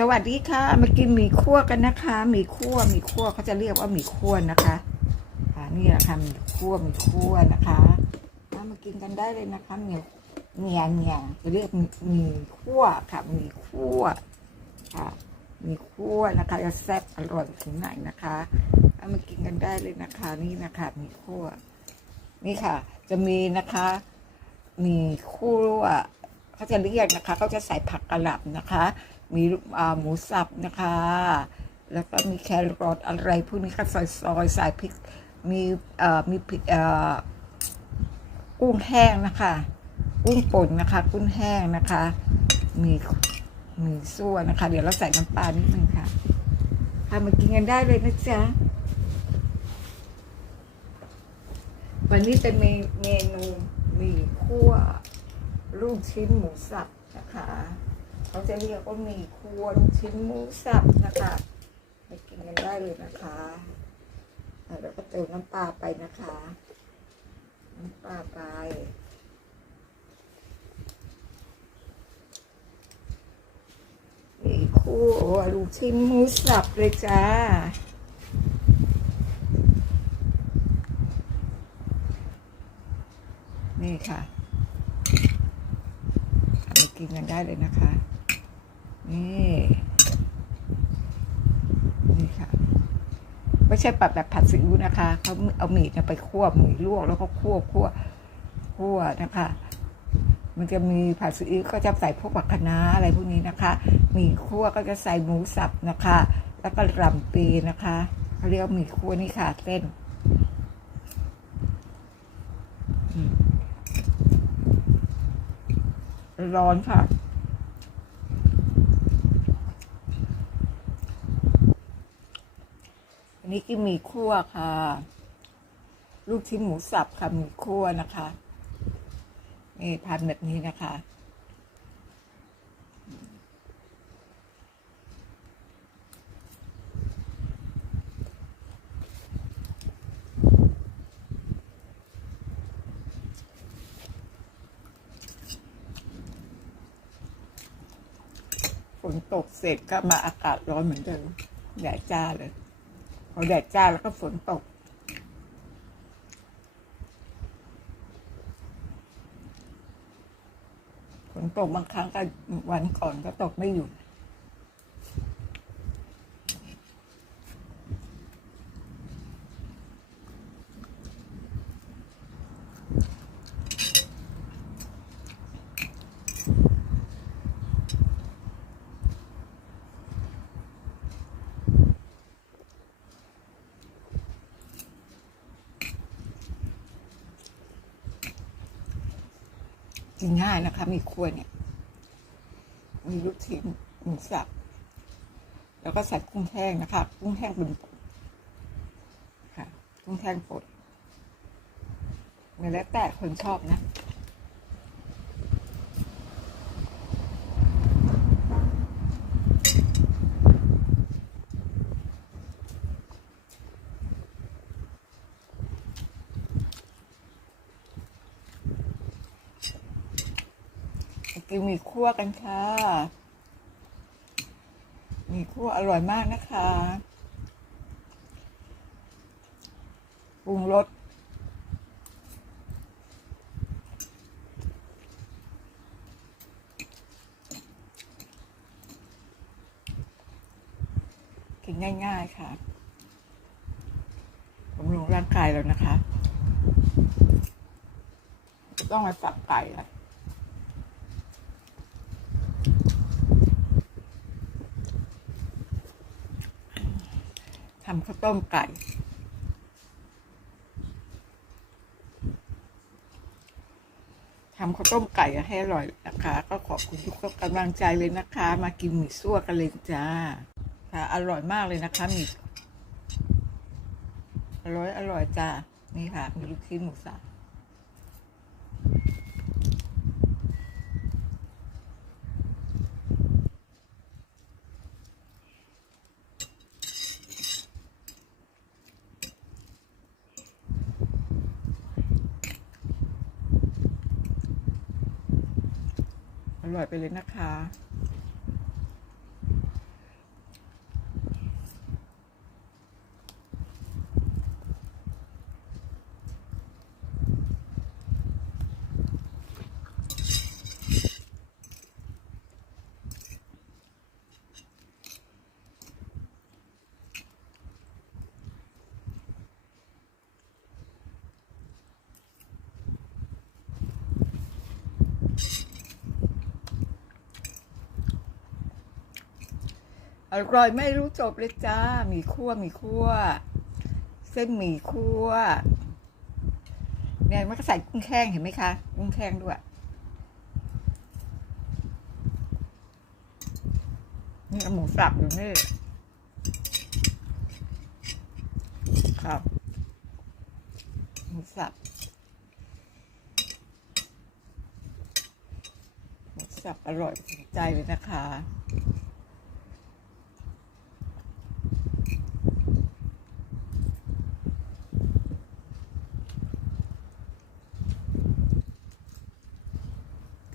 สวัสดีค่ะ มากินหมี่คั่วกันนะคะหมี่คั่วหมี่คั่วเขาจะเรียกว่าหมี่คั่วนะคะค่ะนี่แหละค่ะหมี่คั่วหมี่คั่วนะคะมามากินกันได้เลยนะคะเหนียวเหนียวเหนียวจะเรียกหมี่คั่วค่ะหมี่คั่วค่ะหมี่คั่วนะคะจะแซ่บอร่อยถึงไหนนะคะเอามากินกันได้เลยนะคะ นี่นะคะหมี่คั่วนี่ค่ะ จะมีนะคะหมี่คั่วเขาจะเรียกนะคะเขาจะใส่ผักกระหล่ำนะคะ มีอ่าหมูสับนะคะ แล้วก็มีแครอทอะไรพวกนี้ก็ซอยซอยๆใส่พริก มีเอ่อมีพริกเอ่อกุ้งแห้งนะคะ กุ้งป่นนะคะ กุ้งแห้งนะคะ มีมีซั่วนะคะ เดี๋ยวเราใส่น้ำปลานิดนึงค่ะทำมากินกันได้เลยนะจ๊ะวันนี้เป็นเมเมนูหมี่คั่วลูกชิ้นหมูสับ เขาจะเรียกว่าหมี่คั่วลูกชิ้นหมูสับนะคะไปกินกันได้เลยนะคะแล้วก็เติมน้ำปลาไปนะคะ น้ำปลาไปหมี่คั่วลูกชิ้นหมูสับเลยจ้านี่ค่ะทำกินกันได้เลยนะคะ นี่นี่ค่ะ ไม่ใช่แบบแบบผัดซีอิ๊วนะคะเขาเอาหมี่ไปคั่วหมี่ลวกแล้วก็คั่วคั่วคั่วนะคะ มันจะมีผัดซีอิ๊วก็จะใส่พวกผักคะน้าอะไรพวกนี้นะคะหมี่คั่วก็จะใส่หมูสับนะคะ แล้วก็รำปีนะคะเขาเรียกหมี่คั่วนี่ค่ะเส้นร้อนค่ะ อันนี้กิมี่คั่วค่ะ ลูกชิ้นหมูสับค่ะมีคั่วนะคะนี่ทานแบบนี้นะคะ ฝนตกเสร็จก็มาอากาศร้อนเหมือนเดิมแดดจ้าเลย พอแดดจ้าแล้วก็ฝนตก ฝนตกบางครั้งก็วันก่อนก็ตกไม่หยุด กินง่ายนะคะ มีขั้วเนี่ย มีลูกชิ้นหมูสับ แล้วก็ใส่กุ้งแห้งนะคะ กุ้งแห้งเป็นปดค่ะ กุ้งแห้งปดแล้วแต่คนชอบนะ กินหมีคั่วกันค่ะหมีคั่วอร่อยมากนะคะปรุงรสกินง่าย ๆ ค่ะบำรุงร่างกายเรานะคะ ต้องมาสับไก่อะำข้าวต้มไก่ ทำข้าวต้มไก่ให้อร่อยนะคะ ก็ขอบคุณทุกกำลังใจเลยนะคะ มากินหมี่ซั่วกันเลยจ้า ค่ะ อร่อยมากเลยนะคะหมี่อร่อยอร่อยจ้า นี่ค่ะมีลูกชิ้นหมูสับ อร่อยไปเลยนะคะ อร่อยไม่รู้จบเลยจ้า มีคั่วมีคั่ว เส้นหมี่คั่วเนี่ยมันก็ใส่กุ้งแห้งเห็นไหมคะกุ้งแห้งด้วยนี่หมูสับอยู่นี่ครับหมูสับหมูสับอร่อยถึงใจเลยนะคะ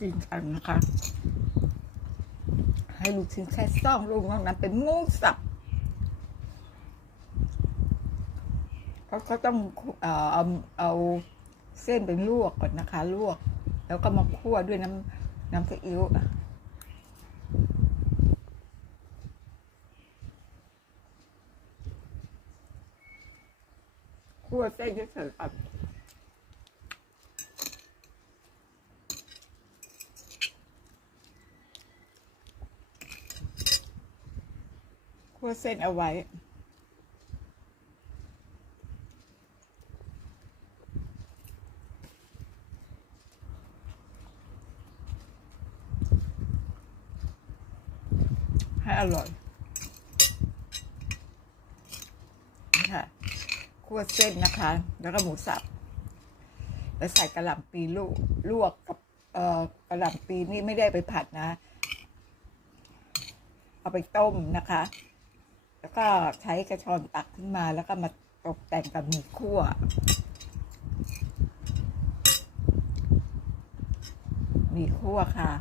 กินกันนะคะ ให้ลูกชิ้นแค่ซองลูกนอกนั้นเป็นมูสับเขาก็ต้องเออเอาเอาเส้นเป็นลวกก่อนนะคะ ลวก แล้วก็มาคั่วด้วยน้ำน้ำซีอิ๊วคั่วเส้นเฉยๆครับ เส้นเอาไว้ ให้อร่อยค่ะคั่วเส้นนะคะ แล้วก็หมูสับ แล้วใส่กระหล่ำปีลูกลวกกับเอ่อกระหล่ำปีนี่ไม่ได้ไปผัดนะ เอาไปต้มนะคะ แล้วก็ใช้กระชอนตักขึ้นมาแล้วก็มาตกแต่งกับหมี่คั่วหมี่คั่วค่ะ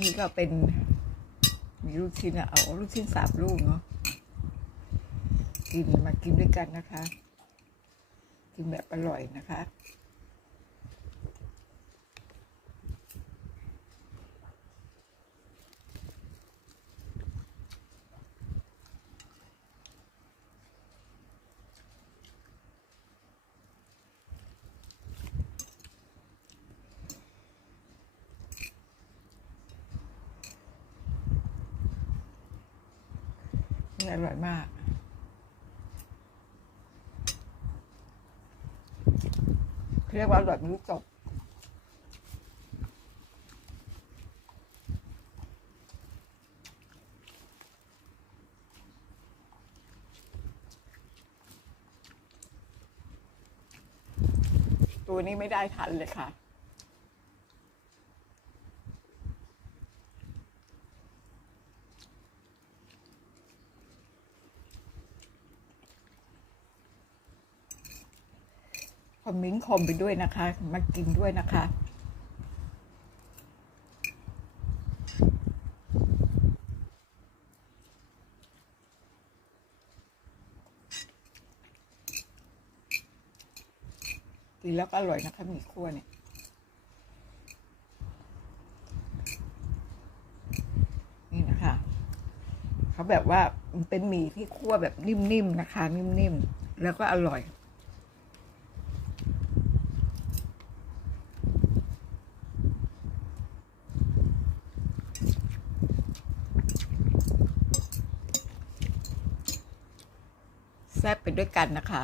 นี่ก็เป็นมีลูกชิ้นอะเอาลูกชิ้นสามลูกเนาะกินมากินด้วยกันนะคะ กินแบบอร่อยนะคะนี่อร่อยมาก เรียกว่าอร่อยไม่รู้จบตัวนี้ไม่ได้ทันเลยค่ะ คอมเมิ้นคอมไปด้วยนะคะ มากินด้วยนะคะ กินแล้วก็อร่อยนะคะหมี่คั่วเนี่ยนี่นะคะ เขาแบบว่ามันเป็นหมี่ที่คั่วแบบนิ่มๆนะคะ นิ่มๆ แล้วก็อร่อย ซ่บไปด้วยกันนะคะ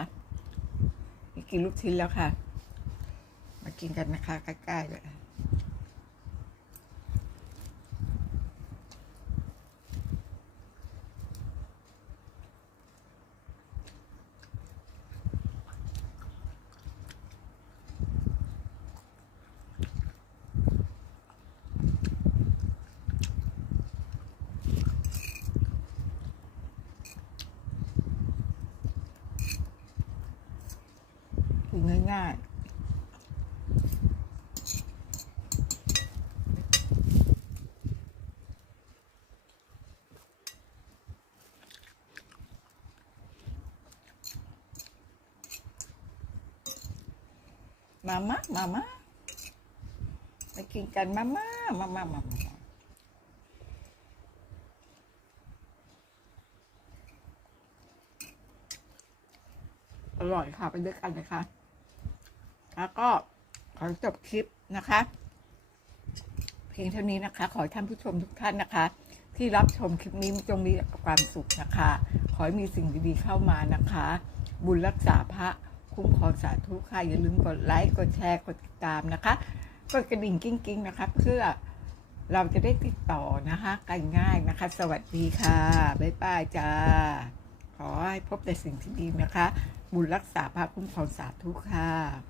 นี่กินลูกชิ้นแล้วค่ะ มากินกันนะคะใกล้ๆเลย กินง่ายๆ มามามามาไปกินกันมามามามามามาอร่อยค่ะ ไปด้วยกันนะคะ แล้วก็ขอจบคลิปนะคะ เพียงเท่านี้นะคะ ขอให้ท่านผู้ชมทุกท่านนะคะ ที่รับชมคลิปนี้จงมีความสุขนะคะ ขอให้มีสิ่งดีๆเข้ามานะคะ บุญรักษาพระคุ้มครองสาธุค่ะอย่าลืมกดไลค์กดแชร์กดติดตามนะคะกดกระดิ่งกิ้งๆนะคะเพื่อเราจะได้ติดต่อนะคะกันง่ายนะคะ สวัสดีค่ะบ๊ายบายจ้าขอให้พบแต่สิ่งที่ดีนะคะ บุญรักษาพระคุ้มครองสาธุค่ะ